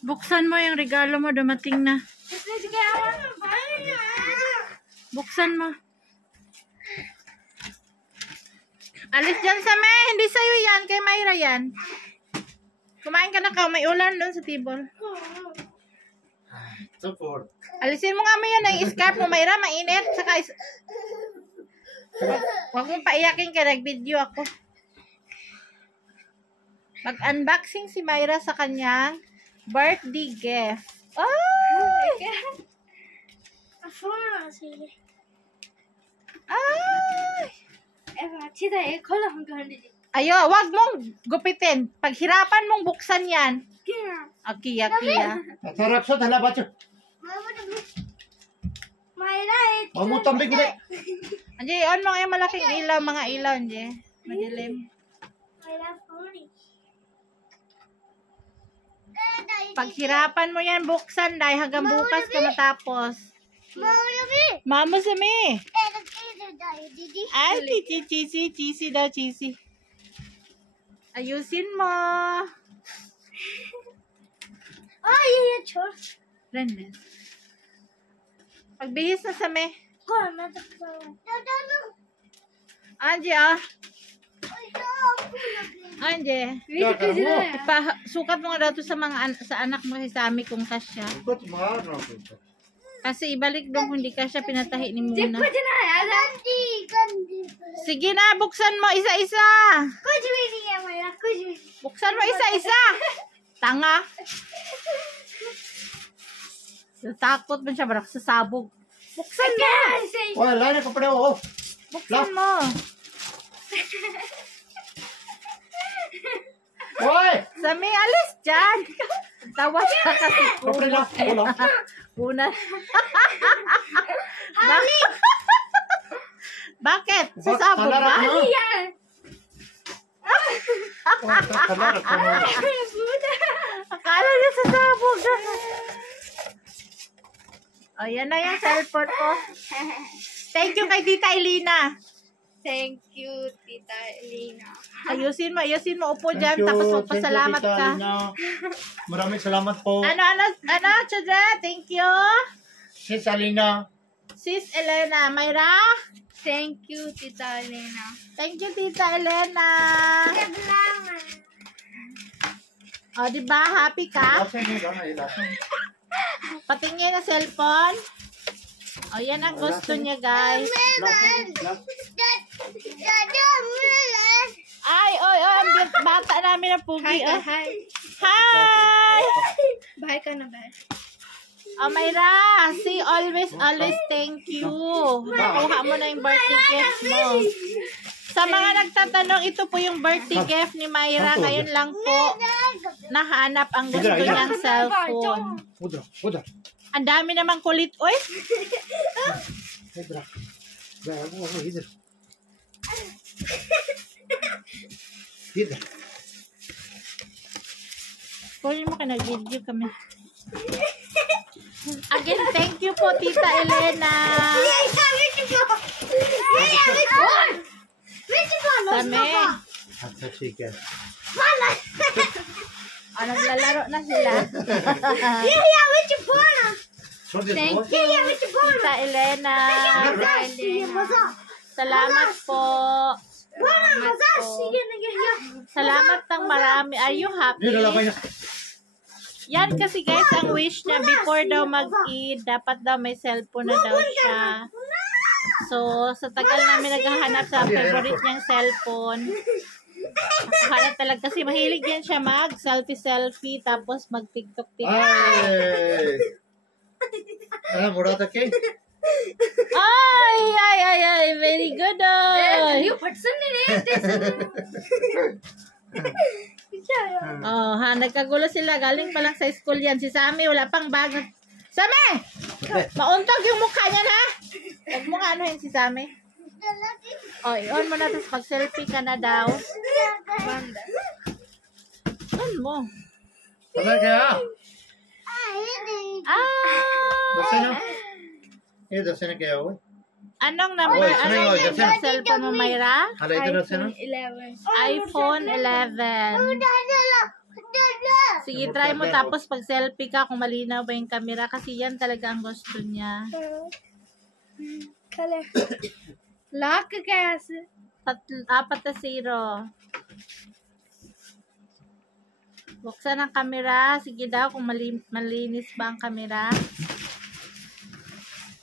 Buksan mo yung regalo mo, dumating na. Buksan mo. Alis dyan sa May. Hindi sa'yo yan. Kay Mayra yan. Kumain ka na ka. May ulan doon sa table. Support. Alisin mo nga mo yan. Ang scarf mo, Mayra. Mainit. Saka huwag mong paiyakin ka. Nag-video ako. Mag-unboxing si Mayra sa kanyang birthday gift. Ay! Ay! Ayo, wag mong gupitin. Paghirapan mong buksan yan. Akiya. Sarap sa dala bacho. Mamutambig ulit. Anjay, on mga yung malaking ilaw, mga ilaw, Anjay. Madilim. Paghirapan mo yan buksan, dahil hanggang bukas ka matapos. Mama sa me. Ay, cheesy daw, cheesy. Ayusin mo. Rendes. Pagbihis na sa me. Anjay, Anjay. Sukat mo nga daw to sa mga sa anak mo si Sammy kung kasya. Kasi ibalik dong hindi kasya pinatahi ni Muna. Sige na, buksan mo isa-isa. Buksan mo isa-isa. Tanga. Takot man siya barak sa sabog. Buksan mo. Wala na kapag ako. Buksan mo. Hoy! Sami, alis dyan. Tawa siya kasi Kapag lang. Una. Bakit? Sa sabog ba? Akala niya sa sabog. O, yan na yung cellphone ko. Thank you kay Tita Elena. Thank you, Tita Elena. Ayusin mo. Upo dyan, tapos magpasalamat ka. Maraming salamat po. Ano, Chadra? Thank you. Sis Alina. Sis Elena. Mayra? Thank you, Tita Elena. Thank you, Tita Elena. O, diba? Happy ka? Patingin na cellphone. O, yan ang gusto niya, guys. Ay, ang bata namin na pugi. Hi. Hi! Bye ka na, bye. Oh, Mayra, say always thank you. Nakuha mo na yung birthday gift mo. Sa mga nagtatanong, ito po yung birthday gift ni Mayra. Ngayon lang po nahanap ang gusto niyang cellphone. Udra. Ang dami namang kulit. Uy! Kunin mo ka, nag-video kami. Again, thank you po, Tita Elena. Sami. Naglalaro na sila. Thank you, Tita Elena. Salamat po. Salamat ng marami. Are you happy? Yan kasi guys, ang wish niya before daw mag-eat, dapat daw may cellphone na daw siya. So, sa tagal namin naghahanap sa favorite niyang cellphone. Nakahanap talaga kasi mahilig yan siya mag-selfie, tapos mag-tiktok. Murata ke? Ay, very good. Nagkagulo sila. Galing pa lang sa school yan. Si Sammy, wala pang bag. Sammy! Mauntog yung mukha niya na. Huwag mo nga anuhin si Sammy. I-on mo na, tapos mag-selfie ka na daw. On mo. Wala kaya? Doon na kaya ako. Anong number? Anong cellphone mo, Mayra? Ito na sino? iPhone 11. iPhone 11. Sige, try mo tapos pag selfie ka kung malinaw ba yung camera kasi yan talaga ang gusto niya. Color. Lock gas. 4-0. Buksan ang camera. Sige daw kung malinis ba ang camera.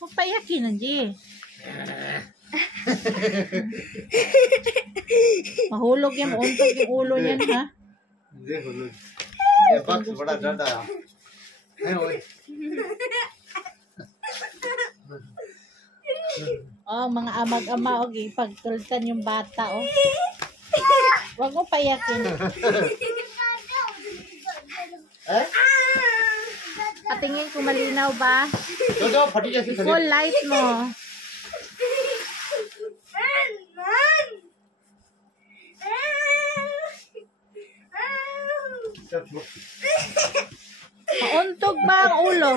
Huwag payakin na, G. Mahulog yan. Mauntog yung ulo niyan, ha? Hindi, hulog. ये बक्स बड़ा डरता है नहीं ओए Oh, mga amag-ama, okay. Pagtultan yung bata, oh. Huwag mo payakin. Patingin kung malinaw ba. दो फटी जैसी Full light mo. Mauntog ba ang ulo?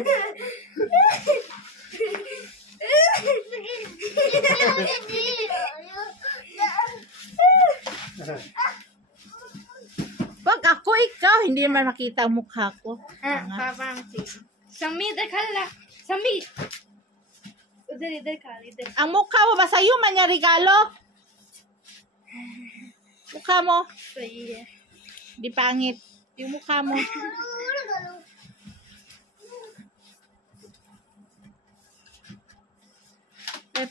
Wag ako, ikaw. Hindi naman makita ang mukha ko. Parang Sami, इधर खा ला Sami. उधर इधर खा इधर. Ang mukha mo ba sa'yo man niya regalo? Mukha mo. सही है. Di pangit. Yung mukha mo.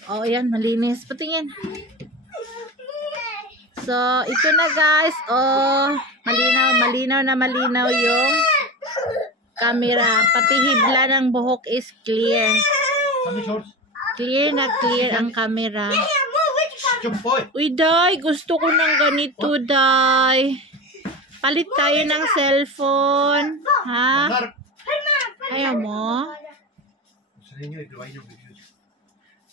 Oh, yan. Malinis. Patingin. So, ito na guys. Oh, malinaw yung camera. Pati hibla ng buhok is clear. कमी छोड़ Clear na clear ang camera. चुप ओए Uy, Day. Gusto ko ng ganito, Day. Palit tayo ng cellphone. Ha? अंदर Ayaw mo? सरियों दवाई जो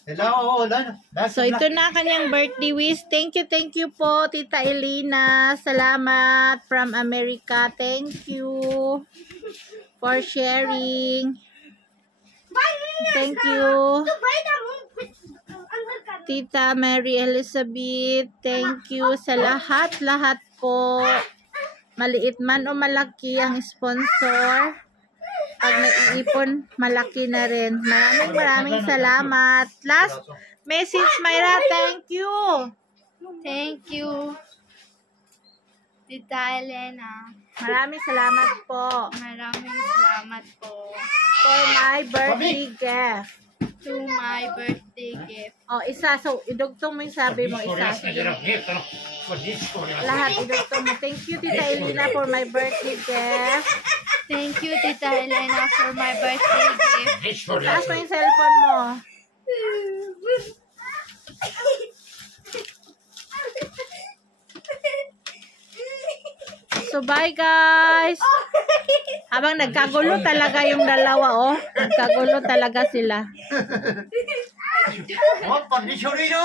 hello dan So, ito na kanyang birthday wish. Thank you po, Tita Elena. Salamat from America. Thank you for sharing. Thank you. Tita Mary Elizabeth. Thank you sa lahat po. Maliit man o malaki ang sponsor. Pag nag-iipon, malaki na rin. Maraming salamat. Last message, Myra. Thank you. Thank you. Tita Elena. Maraming salamat po Maraming salamat po. for my birthday gift. To my birthday gift. Oh, isa. So, idugtong mo yung sabi mo. Isa. Lahat idugtong mo. Thank you, Tita Elena, for my birthday gift. Thank you, Tita Elena, for my birthday gift. Taas mo yung cellphone mo. So, bye guys. Habang nagkagulo talaga yung dalawa, oh. Nagkagulo talaga sila. बहुत पन्नी छोड़ी जो